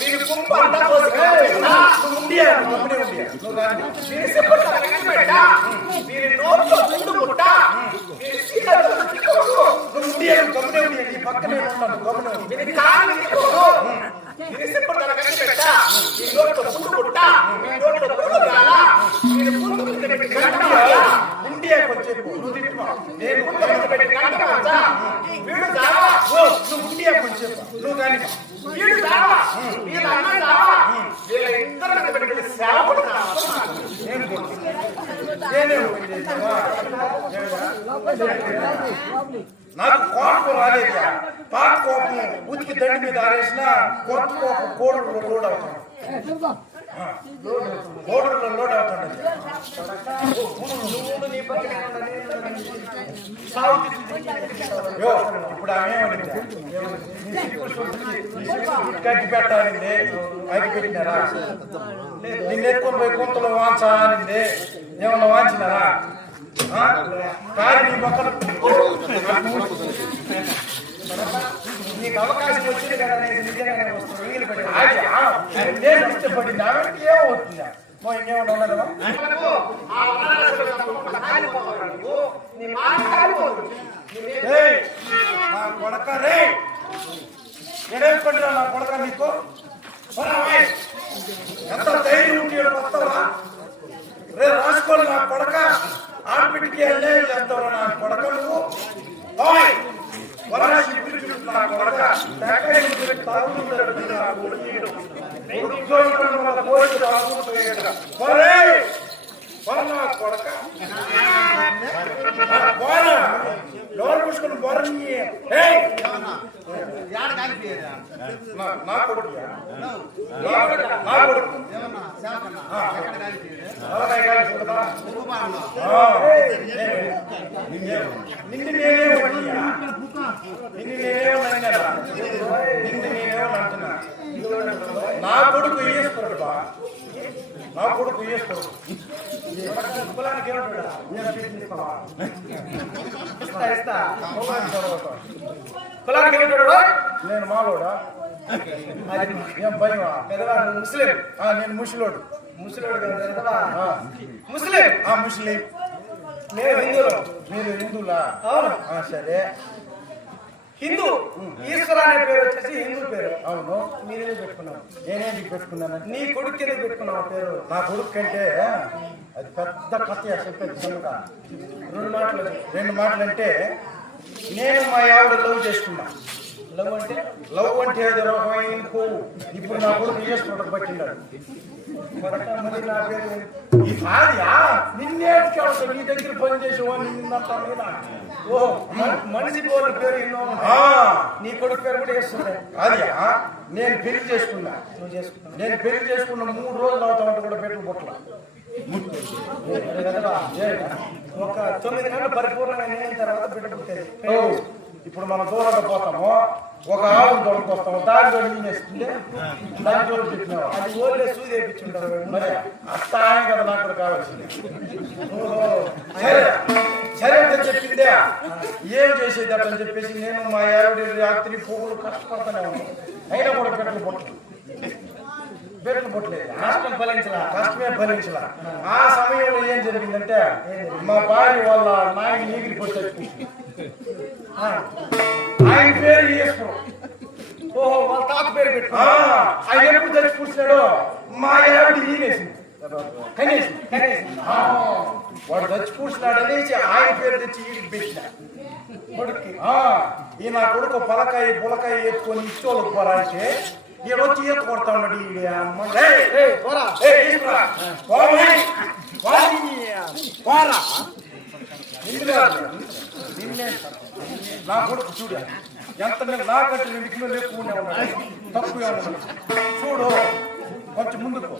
మీరు కుంపంతా మీరు నోట్లో ముందు పుట్ట నీ పక్కనే ఉన్నాను నువ్వు కానీ నాకు కోపం రాలేదా పాత కోపం ఉతికి దండి మీద ఆరేసిన కొత్త కోపం కోడూరులో లోడ్ అవుతాను కోడూరులో లోడ్ అవుతాడు ఇప్పుడు ఆమె కట్టి పెట్టాలండి అగి పెట్టినారా నిన్ను ఎత్తుకొని పోయి కొంతలో వాంచా అనింది ఏమన్నా వాంచినారా కానీ నీ పక్కన నీకు అవకాశం వచ్చింది కదా నిజంగానే వస్తుంది ఇష్టపడింది ఆమెకి ఏమవుతుందా ఇంకేమన్నా ఉన్నదా నా కొడక రే ఎడేసుకుంటున్నా నా కొడక నీకు ఎంత ధైర్యం ఉంటే వస్తావా రే రాసుకోవాలి నా కొడక ఆడపిడికి వెళ్ళే చేస్తావు నా కొడక నువ్వు నా కొడక కొడక డోర్ మూసుకుని బొరని నా కొడుకు నిన్ను నేనేమంటున్నా నా కొడుకు వేసుకోడు బా నా కొడుకు వేసుకోడు కులానికి కులానికి నేను మాలోడా ఏం భయమా ముస్లిం నేను ముసలోడు ముసలోడు ముస్లిం ముస్లిం నేను హిందువులు మీరు హిందువులా సరే హిందూ ఈశ్వర అనే పేరు వచ్చేసి హిందూ పేరు అవును మీరేం పెట్టుకున్నావు నేనేం పెట్టుకున్నాను నీ కొడుకు కింద పెట్టుకున్నావు పేరు నా కొడుకు అంటే అది పెద్ద కథ చెప్పేది చిన్నగా రెండు మాటలు అంటే నేను మా ఆవిడ లవ్ చేసుకున్నా లవ్ అంటే ఇప్పుడు నా కొడుకు చేసుకుంటూ పట్టిన్నాడు నిన్నే నీ దగ్గర పని చేసేవా నిన్నంతా ఓ మనిషి పేరు పేరు ఎన్నో నీ కొడుకు పేరు కూడా చేస్తుంది అది నేను పెళ్లి చేసుకున్నా నేను పెళ్లి చేసుకున్న 3 రోజులు అవుతామంటే కూడా పెట్టుకు పుట్ల ఒక 9 గంటలు పరిపూర్ణంగా అయిన తర్వాత బిడ్డ పుట్టేది ఇప్పుడు మనం దూరంగా పోతాము ఒక ఆవును దొరకొస్తాము దాని జోడి వేస్తుంది దాని జోడి పెట్టినావు అది ఓన్లీ సూది వేయించుంటారు మరి అస్తానే కదా నాకు కావాల్సింది సరే సరే అని చెప్పిందే ఏం చేసేది అట్లని చెప్పేసి నేను మా ఆవిడ రాత్రి పువ్వులు కష్టపడతానే ఉన్నాను అయినా కూడా పెట్టలు పొట్టలేదు కష్టమే ఫలించలా ఆ సమయంలో ఏం జరిగిందంటే మా భార్య వాళ్ళ నాయన నీగిరి పొట్టి ఆయన పేరు ఈశ్వరం ఓహో వాళ్ళ తాత పేరు పెట్టు ఆయన ఎప్పుడు తెచ్చి కూర్చున్నాడు మా ఆవిడ ఈనేసింది వాడు తెచ్చి కూర్చున్నాడు అనేసి ఆయన పేరు తెచ్చి ఈడికి పెట్టిన కొడుక్కి ఈ నా కొడుకు పలకాయ పులకాయ ఎత్తుకొని ఇష్టోళ్ళకి పోరా అంటే ఈడ వచ్చి ఈత కొడతా ఉన్నాడు ఈ అమ్మ నా కొడుకు చూడు ఎంత నాకంటే 2 కిలోలు ఎక్కువ ఉన్నాడు తక్కువ చూడు కొంచెం ముందుకు